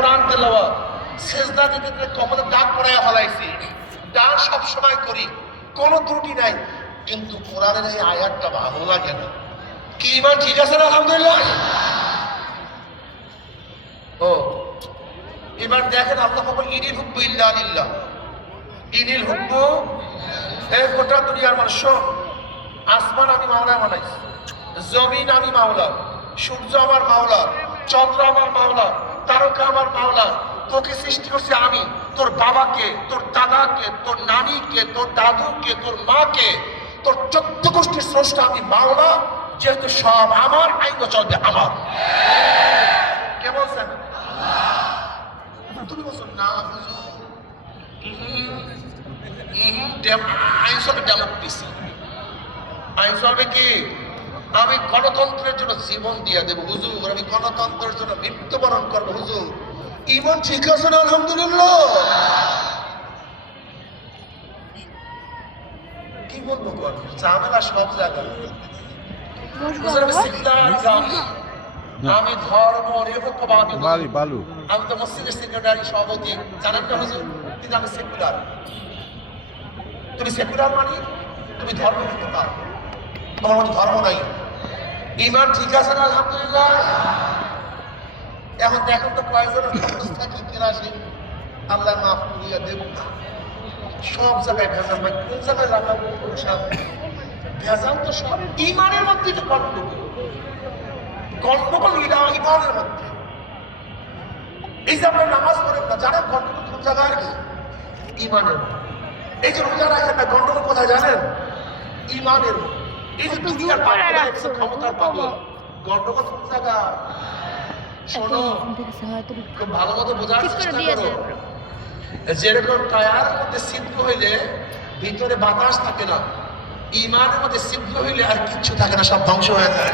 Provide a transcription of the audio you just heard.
কোরআন তেলাওয়াত, সেজদা দিতে দিতে কপালে দাগ পড়াইয়া ফেলাইছি, ডান সব সময় করি, কোনো ত্রুটি নাই, কিন্তু কোরআনের এই আয়াতটা ভালো লাগে না। কি ইমান ঠিক আছে না? আলহামদুলিল্লাহ। ও এবার দেখেন, আল্লাহ বলেন ইনিল হুব্বু ইল্লা লিল্লাহ, ইনিল হুব্বু, এই গোটা দুনিয়ার মানুষ, আসমান আমি মাওলা বানাইছি, জমিন আমি মাওলা, সূর্য আমার মাওলা, চন্দ্র আমার মাওলা, তারকা আমার মাওলা, তোকে সৃষ্টি করছি আমি, তোর বাবাকে, তোর দাদাকে, তোর নানিকে, তোর দাদুকে, তোর মাকে, তোর 14 গোষ্ঠীর স্রষ্টা আমি মাওলা, যেহেতু সব আমার, আইন চলবে আমার। কে বলছেন? তুমি বলছো না আইন চলবে ডেমোক্রেসি, আইন চলবে কি? আমি গণতন্ত্রের জন্য জীবন দিয়ে দেবো হুজুর, আমি গণতন্ত্রের জন্য মৃত্যুবরণ করবো হুজুর। ইমান ঠিক আছে না? আলহামদুলিল্লাহ। কি বলবো, ঝামেলা সব জায়গায়। আমি ধর্ম নিরপেক্ষবাদী, আমি তো মসজিদের সেক্রেটারি সভাপতি, জানেন না হুজুর, কিন্তু আমি সেকুলার। তুমি সেকুলার মানে তুমি ধর্ম নিরপেক্ষ, তোমার মধ্যে ধর্ম নাই। ইমান ঠিক আছে না? আলহামদুলিল্লাহ। এখন দেখেন তো কয়েকজন অবস্থা কি কেরাসি, আল্লাহ মাফ করিয়া দেব না, সব জায়গায় ভেজাল ভাই, কোন জায়গায় লাগাবো ভেজাল? তো সব ইমানের মধ্যে তো গন্ডগোল ইমানের মধ্যে। এই যে আমরা নামাজ পড়েন না, জানেন গন্ডগোল কোন জায়গায়? ইমানের। এই যে রোজা রাখেন না, গন্ডগোল কোথায় জানেন? ইমানের। এই যে দুনিয়ার ক্ষমতার পাবো, গন্ডগোল কোন জায়গা? শোনো, খুব ভালো মতো বোঝার চেষ্টা করো। যেরকম টায়ারের মধ্যে ছিদ্র হইলে ভিতরে বাতাস থাকে না, ইমানের মধ্যে ছিদ্র হইলে আর কিচ্ছু থাকে না, সব ধ্বংস হয়ে যায়।